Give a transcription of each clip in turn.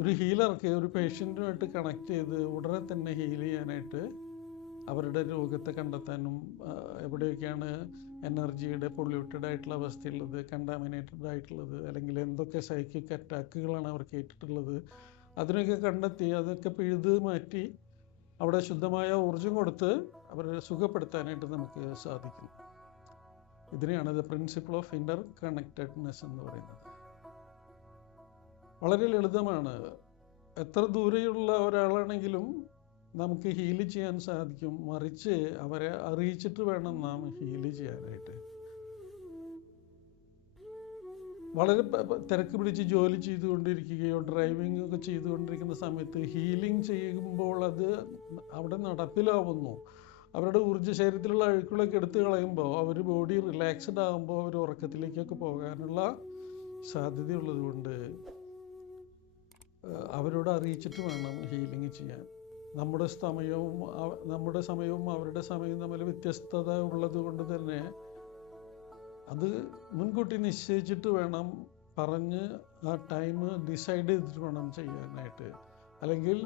ഒരു ഹീലർക്ക് ഒരു പേഷ്യന്റുമായിട്ട് കണക്ട് ചെയ്ത് ഉടനെ തന്നെ ഹീൽ ചെയ്യാനായിട്ട് അവരുടെ രോഗത്തെ കണ്ടെത്താനും എവിടെയൊക്കെയാണ് എനർജിയുടെ പൊള്യൂട്ടഡ് ആയിട്ടുള്ള അവസ്ഥയുള്ളത് കണ്ടാമിനേറ്റഡ് ആയിട്ടുള്ളത് അല്ലെങ്കിൽ എന്തൊക്കെ സൈക്കിക് അറ്റാക്കുകളാണ് അവർക്ക് ഏറ്റിട്ടുള്ളത് അതിനൊക്കെ കണ്ടെത്തി അതൊക്കെ പിഴുത് മാറ്റി അവിടെ ശുദ്ധമായ ഊർജം കൊടുത്ത് അവരെ സുഖപ്പെടുത്താനായിട്ട് നമുക്ക് സാധിക്കും. ഇതിനെയാണ് the principle of interconnectedness എന്ന് പറയുന്നത്. വളരെ ലളിതമാണ്. എത്ര ദൂരെയുള്ള ഒരാളാണെങ്കിലും നമുക്ക് ഹീൽ ചെയ്യാൻ സാധിക്കും. മറിച്ച് അവരെ അറിയിച്ചിട്ട് വേണം നാം ഹീൽ ചെയ്യാനായിട്ട്. വളരെ തിരക്ക് പിടിച്ച് ജോലി ചെയ്തുകൊണ്ടിരിക്കുകയോ ഡ്രൈവിംഗ് ഒക്കെ ചെയ്തുകൊണ്ടിരിക്കുന്ന സമയത്ത് ഹീലിംഗ് ചെയ്യുമ്പോൾ അത് അവിടെ നടപ്പിലാവുന്നു. അവരുടെ ഊർജ ശരീരത്തിലുള്ള അഴുക്കുകളൊക്കെ എടുത്തു കളയുമ്പോൾ അവർ ബോഡി റിലാക്സ്ഡ് ആകുമ്പോൾ അവർ ഉറക്കത്തിലേക്കൊക്കെ പോകാനുള്ള സാധ്യതയുള്ളത് കൊണ്ട് ഏഹ് അവരോട് അറിയിച്ചിട്ട് വേണം ഹീലിംഗ് ചെയ്യാൻ. നമ്മുടെ സമയവും നമ്മുടെ സമയവും അവരുടെ സമയവും തമ്മിൽ വ്യത്യസ്തത ഉള്ളത് കൊണ്ട് തന്നെ അത് മുൻകൂട്ടി നിശ്ചയിച്ചിട്ട് വേണം പറഞ്ഞ് ആ ടൈം ഡിസൈഡ് ചെയ്തിട്ട് വേണം ചെയ്യാനായിട്ട്. അല്ലെങ്കിൽ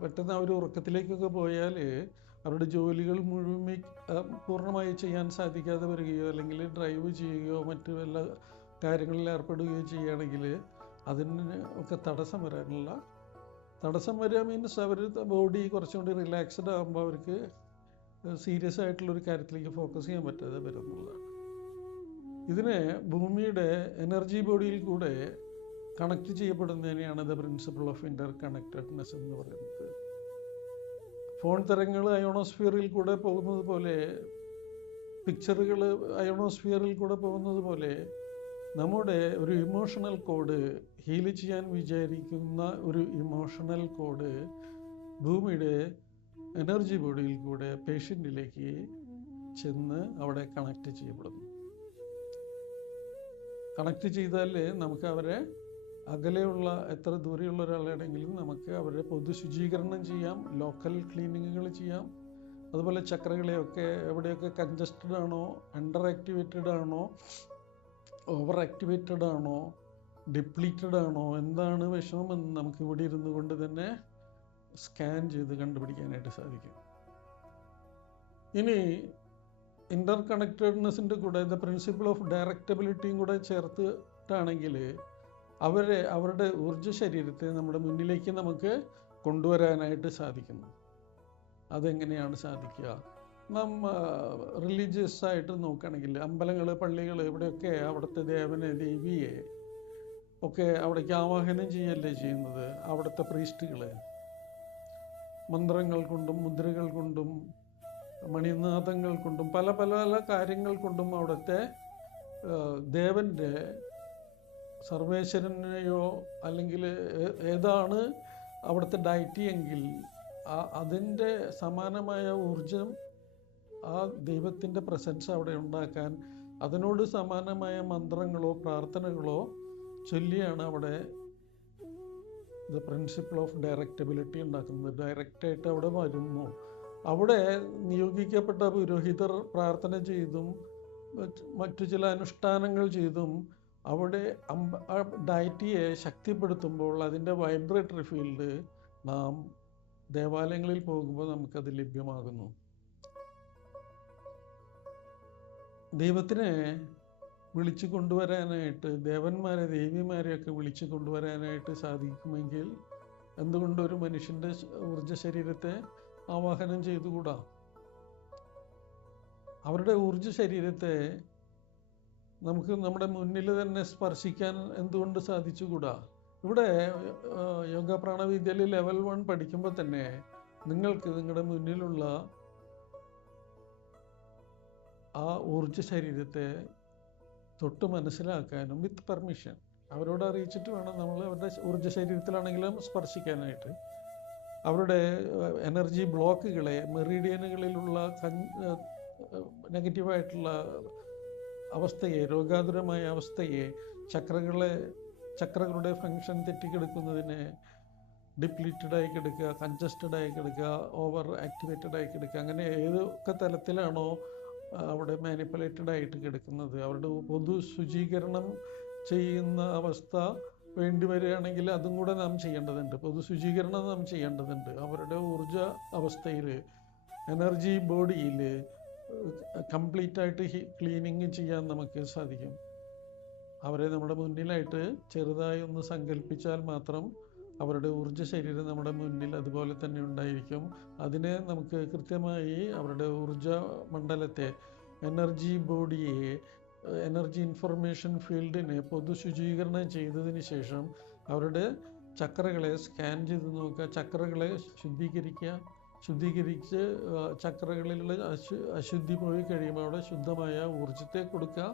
പെട്ടെന്ന് അവർ ഉറക്കത്തിലേക്കൊക്കെ പോയാൽ അവരുടെ ജോലികൾ മുഴുവൻ പൂർണമായി ചെയ്യാൻ സാധിക്കാതെ വരികയോ അല്ലെങ്കിൽ ഡ്രൈവ് ചെയ്യുകയോ മറ്റു വല്ല കാര്യങ്ങളിൽ ഏർപ്പെടുകയോ ചെയ്യുകയാണെങ്കിൽ അതിന് ഒക്കെ തടസ്സം വരാനുള്ള തടസ്സം വരിക മീൻസ് അവർ ബോഡി കുറച്ചും കൂടി റിലാക്സ്ഡ് ആകുമ്പോൾ അവർക്ക് സീരിയസ് ആയിട്ടുള്ള ഒരു കാര്യത്തിലേക്ക് ഫോക്കസ് ചെയ്യാൻ പറ്റാതെ വരുന്നുള്ളതാണ് ഇതിനെ ഭൂമിയുടെ എനർജി ബോഡിയിൽ കൂടെ കണക്ട് ചെയ്യപ്പെടുന്നതിനെയാണ് the principle of interconnectedness എന്ന് പറയുന്നത്. ഫോൺ തരങ്ങൾ അയോണോസ്ഫിയറിൽ കൂടെ പോകുന്നത് പോലെ പിക്ചറുകൾ അയോണോസ്ഫിയറിൽ കൂടെ പോകുന്നത് പോലെ നമ്മുടെ ഒരു ഇമോഷണൽ കോഡ് ഹീൽ ചെയ്യാൻ വിചാരിക്കുന്ന ഒരു ഇമോഷണൽ കോഡ് ഭൂമിയുടെ എനർജി ബോഡിയിൽ കൂടെ പേഷ്യന്റിലേക്ക് ചെന്ന് അവിടെ കണക്ട് ചെയ്യപ്പെടുന്നു. കണക്ട് ചെയ്താൽ നമുക്ക് അവരെ അകലെയുള്ള എത്ര ദൂരെയുള്ള ഒരാളാണെങ്കിലും നമുക്ക് അവരെ പൊതു ശുചീകരണം ചെയ്യാം ലോക്കൽ ക്ലീനിങ്ങുകൾ ചെയ്യാം. അതുപോലെ ചക്രകളെയൊക്കെ എവിടെയൊക്കെ കൺജസ്റ്റഡ് ആണോ അണ്ടർ ആക്ടിവേറ്റഡ് ആണോ ഓവർ ആക്ടിവേറ്റഡ് ആണോ ഡിപ്ലീറ്റഡ് ആണോ എന്താണ് വിഷമം എന്ന് നമുക്ക് ഇവിടെ ഇരുന്നു കൊണ്ട് തന്നെ സ്കാൻ ചെയ്ത് കണ്ടുപിടിക്കാനായിട്ട് സാധിക്കും. ഇനി ഇന്റർ കണക്റ്റഡ്നെസ്സിന്റെ കൂടെ ദ പ്രിൻസിപ്പിൾ ഓഫ് ഡയറക്റ്റബിലിറ്റിയും കൂടെ ചേർത്തിട്ടാണെങ്കിൽ അവരെ അവരുടെ ഊർജ ശരീരത്തെ നമ്മുടെ മുന്നിലേക്ക് നമുക്ക് കൊണ്ടുവരാനായിട്ട് സാധിക്കുന്നു. അതെങ്ങനെയാണ് സാധിക്കുക? നാം റിലീജിയസ് ആയിട്ട് നോക്കുകയാണെങ്കിൽ അമ്പലങ്ങൾ പള്ളികൾ ഇവിടെയൊക്കെ അവിടുത്തെ ദേവനെ ദേവിയെ ഒക്കെ അവിടേക്ക് ആവാഹനം ചെയ്യല്ലേ ചെയ്യുന്നത്? അവിടുത്തെ പ്രീസ്റ്റുകൾ മന്ത്രങ്ങൾ കൊണ്ടും മുദ്രകൾ കൊണ്ടും മണിനാഥങ്ങൾ കൊണ്ടും പല പല പല കാര്യങ്ങൾ കൊണ്ടും അവിടുത്തെ ദേവന്റെ സർവേശ്വരനെയോ അല്ലെങ്കിൽ ഏതാണ് അവിടുത്തെ ഡയറ്റി എങ്കിൽ അതിന്റെ സമാനമായ ഊർജം ആ ദൈവത്തിന്റെ പ്രസൻസ് അവിടെ ഉണ്ടാക്കാൻ അതിനോട് സമാനമായ മന്ത്രങ്ങളോ പ്രാർത്ഥനകളോ ചൊല്ലിയാണ് അവിടെ ദ പ്രിൻസിപ്പിൾ ഓഫ് ഡയറക്റ്റബിലിറ്റി ഉണ്ടാക്കുന്നത്. ഡയറക്റ്റായിട്ട് അവിടെ വരുന്നു. അവിടെ നിയോഗിക്കപ്പെട്ട പുരോഹിതർ പ്രാർത്ഥന ചെയ്തും മറ്റു ചില അനുഷ്ഠാനങ്ങൾ ചെയ്തും അവിടെ ഡയറ്റിയെ ശക്തിപ്പെടുത്തുമ്പോൾ അതിന്റെ വൈബ്രേറ്ററി ഫീൽഡ് നാം ദേവാലയങ്ങളിൽ പോകുമ്പോൾ നമുക്കത് ലഭ്യമാകുന്നു. ദൈവത്തിനെ വിളിച്ചു കൊണ്ടുവരാനായിട്ട് ദേവന്മാരെ ദേവിമാരെയൊക്കെ വിളിച്ചു കൊണ്ടുവരാനായിട്ട് സാധിക്കുമെങ്കിൽ എന്തുകൊണ്ട് ഒരു മനുഷ്യന്റെ ഊർജ ശരീരത്തെ ആവാഹനം ചെയ്തുകൂടാ? അവരുടെ ഊർജ ശരീരത്തെ നമുക്ക് നമ്മുടെ മുന്നിൽ തന്നെ സ്പർശിക്കാൻ എന്തുകൊണ്ട് സാധിച്ചുകൂടാ? ഇവിടെ യോഗ പ്രാണവിദ്യയിൽ ലെവൽ വൺ പഠിക്കുമ്പോൾ തന്നെ നിങ്ങൾക്ക് നിങ്ങളുടെ മുന്നിലുള്ള ആ ഊർജ ശരീരത്തെ തൊട്ട് മനസ്സിലാക്കാനും വിത്ത് പെർമിഷൻ അവരോട് അറിയിച്ചിട്ട് വേണം നമ്മൾ അവരുടെ ഊർജ ശരീരത്തിലാണെങ്കിലും സ്പർശിക്കാനായിട്ട്. അവരുടെ എനർജി ബ്ലോക്കുകളെ മെറീഡിയനുകളിലുള്ള നെഗറ്റീവായിട്ടുള്ള അവസ്ഥയെ രോഗാതുരമായ അവസ്ഥയെ ചക്രകളെ ചക്രകളുടെ ഫങ്ഷൻ തെറ്റിക്കെടുക്കുന്നതിനെ ഡിപ്ലീറ്റഡ് ആയി കിടക്കുക ആയി കിടക്കുക ഓവർ ആക്ടിവേറ്റഡ് ആയി കിടക്കുക അങ്ങനെ ഏതൊക്കെ തലത്തിലാണോ അവിടെ മാനിപ്പുലേറ്റഡ് ആയിട്ട് കിടക്കുന്നത്. അവരുടെ പൊതു ശുചീകരണം ചെയ്യുന്ന അവസ്ഥ വേണ്ടി വരികയാണെങ്കിൽ അതും കൂടെ നാം ചെയ്യേണ്ടതുണ്ട്. പൊതു ശുചീകരണം നാം ചെയ്യേണ്ടതുണ്ട്. അവരുടെ ഊർജ അവസ്ഥയിൽ എനർജി ബോഡിയിൽ കംപ്ലീറ്റ് ആയിട്ട് ക്ലീനിങ് ചെയ്യാൻ നമുക്ക് സാധിക്കും. അവരെ നമ്മുടെ മുന്നിലായിട്ട് ചെറുതായി ഒന്ന് സങ്കല്പിച്ചാൽ മാത്രം അവരുടെ ഊർജ ശരീരം നമ്മുടെ മുന്നിൽ അതുപോലെ തന്നെ ഉണ്ടായിരിക്കും. അതിനെ നമുക്ക് കൃത്യമായി അവരുടെ ഊർജ മണ്ഡലത്തെ എനർജി ബോഡിയെ എനർജി ഇൻഫർമേഷൻ ഫീൽഡിനെ പൊതു ശുചീകരണം ചെയ്തതിന് ശേഷം അവരുടെ ചക്രകളെ സ്കാൻ ചെയ്ത് നോക്കുക ചക്രകളെ ശുദ്ധീകരിക്കുക. ശുദ്ധീകരിച്ച് ചക്രകളിലുള്ള അശു അശുദ്ധി പോയി കഴിയുമ്പോൾ അവിടെ ശുദ്ധമായ ഊർജത്തെ കൊടുക്കുക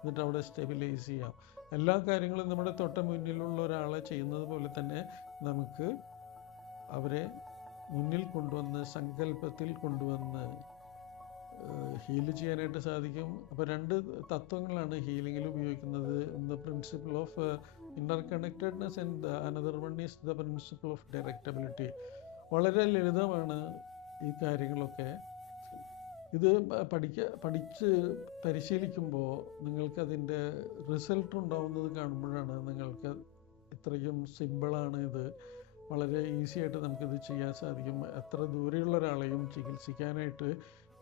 എന്നിട്ട് അവിടെ സ്റ്റെബിലൈസ് ചെയ്യാം എല്ലാ കാര്യങ്ങളും നമ്മുടെ തൊട്ട മുന്നിലുള്ള ഒരാളെ ചെയ്യുന്നത് പോലെ തന്നെ നമുക്ക് അവരെ മുന്നിൽ കൊണ്ടുവന്ന് സങ്കല്പത്തിൽ കൊണ്ടുവന്ന് ഹീൽ ചെയ്യാനായിട്ട് സാധിക്കും. അപ്പോൾ രണ്ട് തത്വങ്ങളാണ് ഹീലിങ്ങിൽ ഉപയോഗിക്കുന്നത്. The principle of inner connectedness and another one is the principle of directability വളരെ ലളിതമാണ് ഈ കാര്യങ്ങളൊക്കെ. ഇത് പഠിക്ക പഠിച്ച് പരിശീലിക്കുമ്പോൾ നിങ്ങൾക്കതിന്റെ റിസൾട്ട് ഉണ്ടാവുന്നത് കാണുമ്പോഴാണ് നിങ്ങൾക്ക് ഇത്രയും സിമ്പിളാണ് ഇത്. വളരെ ഈസി ആയിട്ട് നമുക്കിത് ചെയ്യാൻ സാധിക്കും. എത്ര ദൂരെയുള്ള ഒരാളെയും ചികിത്സിക്കാനായിട്ട്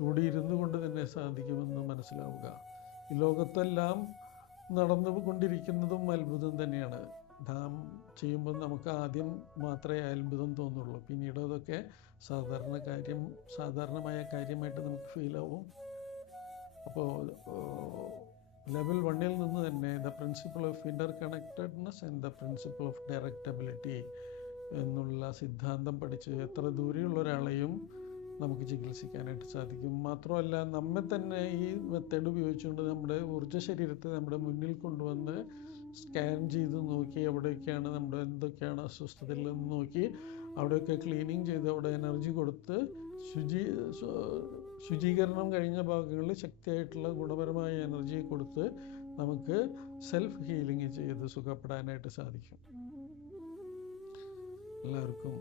ഇവിടെ ഇരുന്നു കൊണ്ട് തന്നെ സാധിക്കുമെന്ന് മനസ്സിലാവുക. ഈ ലോകത്തെല്ലാം നടന്നുകൊണ്ടിരിക്കുന്നതും അത്ഭുതം തന്നെയാണ്. നാം ചെയ്യുമ്പോൾ നമുക്ക് ആദ്യം മാത്രമേ അത്ഭുതം തോന്നുള്ളൂ. പിന്നീട് അതൊക്കെ സാധാരണ കാര്യം സാധാരണമായ കാര്യമായിട്ട് നമുക്ക് ഫീലാവും അപ്പോൾ ലെവൽ വണ്ണിൽ നിന്ന് തന്നെ the principle of interconnectedness and the principle of directability എന്നുള്ള സിദ്ധാന്തം പഠിച്ച് എത്ര ദൂരെയുള്ള ഒരാളെയും നമുക്ക് ചികിത്സിക്കാനായിട്ട് സാധിക്കും. മാത്രമല്ല നമ്മെ തന്നെ ഈ മെത്തേഡ് ഉപയോഗിച്ചുകൊണ്ട് നമ്മുടെ ഊർജ ശരീരത്തെ നമ്മുടെ മുന്നിൽ കൊണ്ടുവന്ന് സ്കാൻ ചെയ്ത് നോക്കി എവിടെയൊക്കെയാണ് നമ്മുടെ എന്തൊക്കെയാണ് അസ്വസ്ഥതയിൽ നിന്ന് നോക്കി അവിടെയൊക്കെ ക്ലീനിങ് ചെയ്ത് അവിടെ എനർജി കൊടുത്ത് ശുചി ശുചീകരണം കഴിഞ്ഞ ഭാഗങ്ങളിൽ ശക്തിയായിട്ടുള്ള ഗുണപരമായ എനർജി കൊടുത്ത് നമുക്ക് സെൽഫ് ഹീലിംഗ് ചെയ്ത് സുഖപ്പെടാനായിട്ട് സാധിക്കും. എല്ലാവർക്കും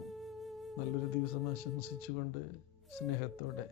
നല്ലൊരു ദിവസം ആശംസിച്ചുകൊണ്ട് സ്നേഹത്തോടെ